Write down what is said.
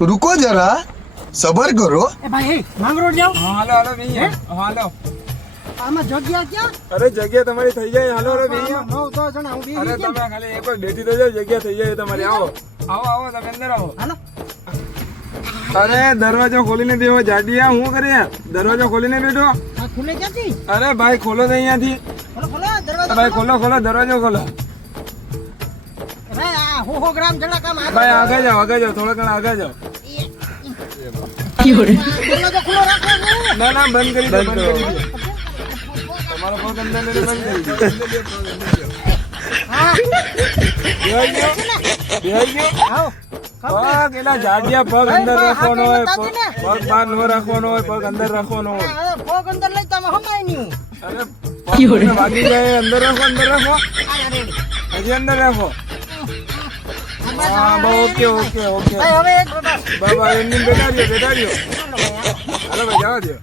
રૂકો જરા સબર કરો. એ ભાઈ માંગ રોડ જાઓ. હાલો હાલો નહીં હાલો. આમાં જગ્યા ક્યાં? અરે જગ્યા તમારી થઈ જાય. હાલો અરે ભૈયા ન ઉતો જણ આવું બી અરે તમે ખાલી એક વાર બેઠી તો જગ્યા થઈ જાય તમારી. આવો. આવો આવો તમે અંદર આવો. હાલો. અરે દરવાજો ખોલીને બેવો જાડિયા હું કરે દરવાજો ખોલીને બેઠો. ખુલે ક્યાંથી? અરે ભાઈ ખોલો ને અહીંયાથી. ખોલો ખોલો દરવાજો ભાઈ ખોલો. ખોલો દરવાજો ખોલો. ભાઈ આગળ જાઓ આગળ જાઓ. થોડા ઘણા આગળ જાઓ. ને. ના બંધ કરી બંધ કરી તમારો પગ અંદર લઈને બંધ કરી દો રાખવાનો હોય પગ બહાર ન રાખવાનો હોય પગ અંદર રાખવાનો હોય અંદર રાખો અંદર રાખો હજી અંદર રાખો હા બહુ ઓકે ઓકે ઓકે ભાઈ હવે એક રોટા બાબા એમની બેઠા રહ્યો બેઠા રહ્યો હાલો ભાઈ જવા દો